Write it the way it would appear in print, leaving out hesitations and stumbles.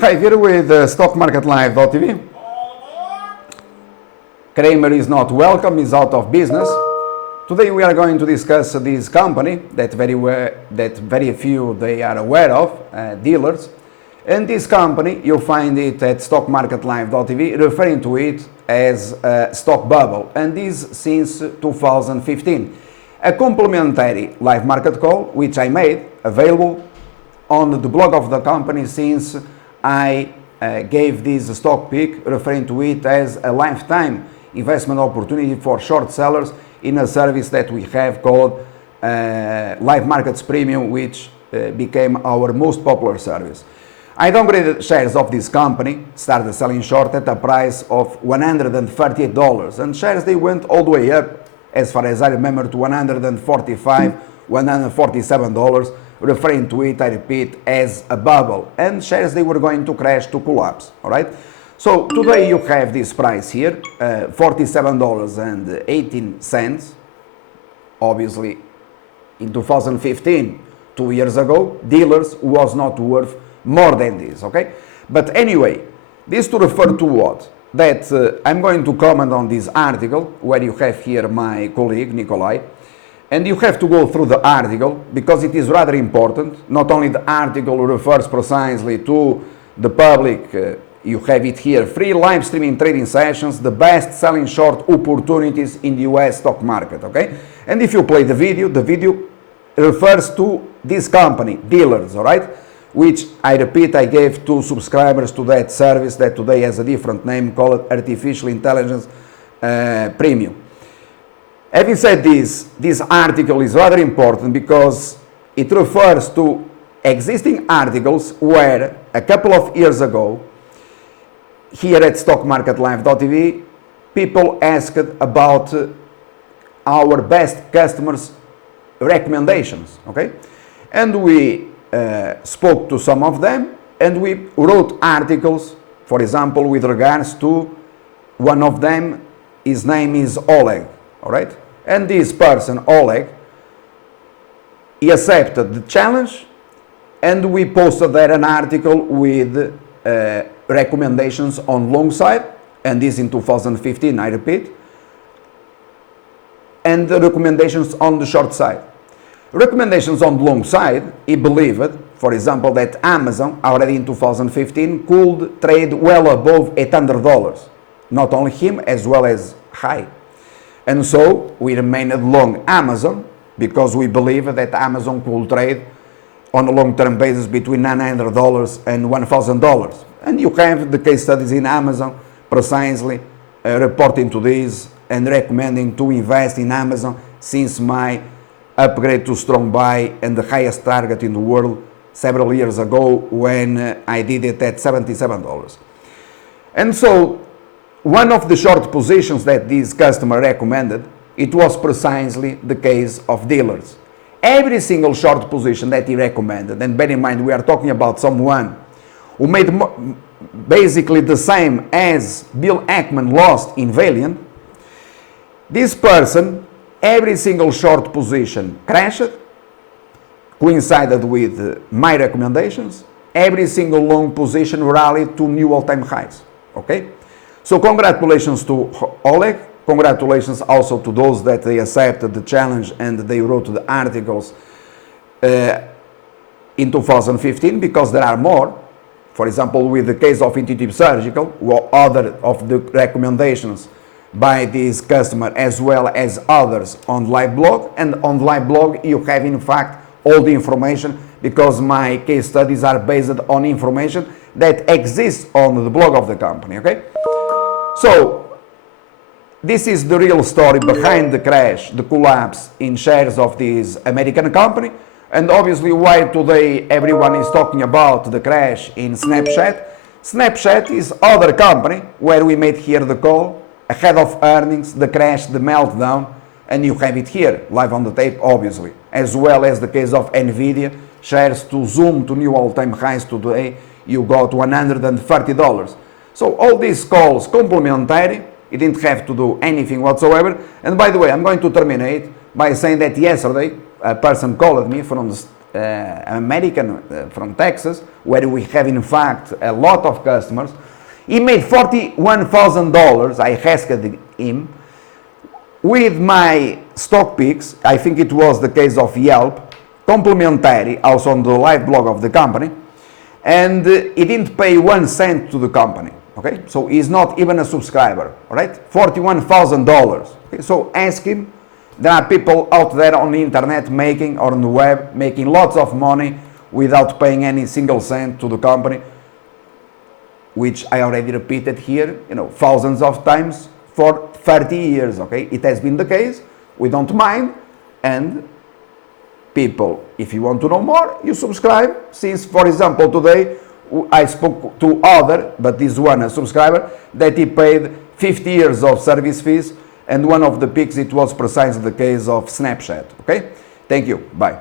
Hi, Vieira with stockmarketlive.tv. Kramer is not welcome, is out of business. Today we are going to discuss this company that very few they are aware of, Dillard. And this company, you'll find it at stockmarketlive.tv, referring to it as a stock bubble, and this since 2015. A complimentary live market call, which I made available on the blog of the company since I gave this stock pick, referring to it as a lifetime investment opportunity for short sellers in a service that we have called Live Markets Premium, which became our most popular service. I downgraded shares of this company, started selling short at a price of $138, and shares they went all the way up, as far as I remember, to $145, $147, referring to it, I repeat, as a bubble, and shares they were going to crash, to collapse, all right? So today you have this price here, $47.18, obviously in 2015, 2 years ago, Dealers was not worth more than this, okay? But anyway, this to refer to what? That I'm going to comment on this article, where you have here my colleague, Nikolai, and you have to go through the article, because it is rather important. Not only the article refers precisely to the public, you have it here, free live streaming trading sessions, the best selling short opportunities in the US stock market, okay? And if you play the video refers to this company, Dillards, all right? Which, I repeat, I gave to subscribers to that service that today has a different name, called Artificial Intelligence Premium. Having said this article is rather important because it refers to existing articles where a couple of years ago, here at stockmarketlive.tv, people asked about our best customers' recommendations, okay? And we spoke to some of them, and we wrote articles, for example, with regards to one of them. His name is Oleg, all right? And this person, Oleg, he accepted the challenge, and we posted there an article with recommendations on long side, and this in 2015, I repeat, and the recommendations on the short side. Recommendations on the long side, he believed, for example, that Amazon, already in 2015, could trade well above $800. Not only him, as well as high. And so we remained long Amazon, because we believe that Amazon could trade on a long-term basis between $900 and $1,000. And you have the case studies in Amazon precisely reporting to this and recommending to invest in Amazon since my upgrade to strong buy and the highest target in the world several years ago when I did it at $77. And so one of the short positions that this customer recommended, it was precisely the case of Dillards. Every single short position that he recommended, and bear in mind we are talking about someone who made basically the same as Bill Ackman lost in Valiant, this person, every single short position crashed, coincided with my recommendations. Every single long position rallied to new all-time highs, okay? So congratulations to Oleg. Congratulations also to those that they accepted the challenge and they wrote the articles in 2015, because there are more. For example, with the case of Intuitive Surgical, or other of the recommendations by this customer, as well as others on live blog. And on live blog you have in fact all the information, because my case studies are based on information that exists on the blog of the company, okay? So this is the real story behind the crash, the collapse in shares of this American company, and obviously why today everyone is talking about the crash in Snapchat. Snapchat is other company where we made here the call ahead of earnings, the crash, the meltdown, and you have it here live on the tape, obviously, as well as the case of Nvidia, shares to zoom to new all-time highs today. You got $130. So all these calls complementary. It didn't have to do anything whatsoever. And by the way, I'm going to terminate by saying that yesterday a person called me from American from Texas, where we have in fact a lot of customers. He made $41,000. I asked him with my stock picks. I think it was the case of Yelp, complimentary, also on the live blog of the company, and he didn't pay 1 cent to the company. Okay, so he's not even a subscriber. All right, $41,000. Okay, so ask him. There are people out there on the internet making, or on the web, making lots of money without paying any single cent to the company, which I already repeated here, thousands of times for 30 years, okay? It has been the case, we don't mind, and people, if you want to know more, you subscribe. Since, for example, today, I spoke to other, but this one, a subscriber, that he paid 50 years of service fees, and one of the picks, it was precisely the case of Snapchat, okay? Thank you, bye.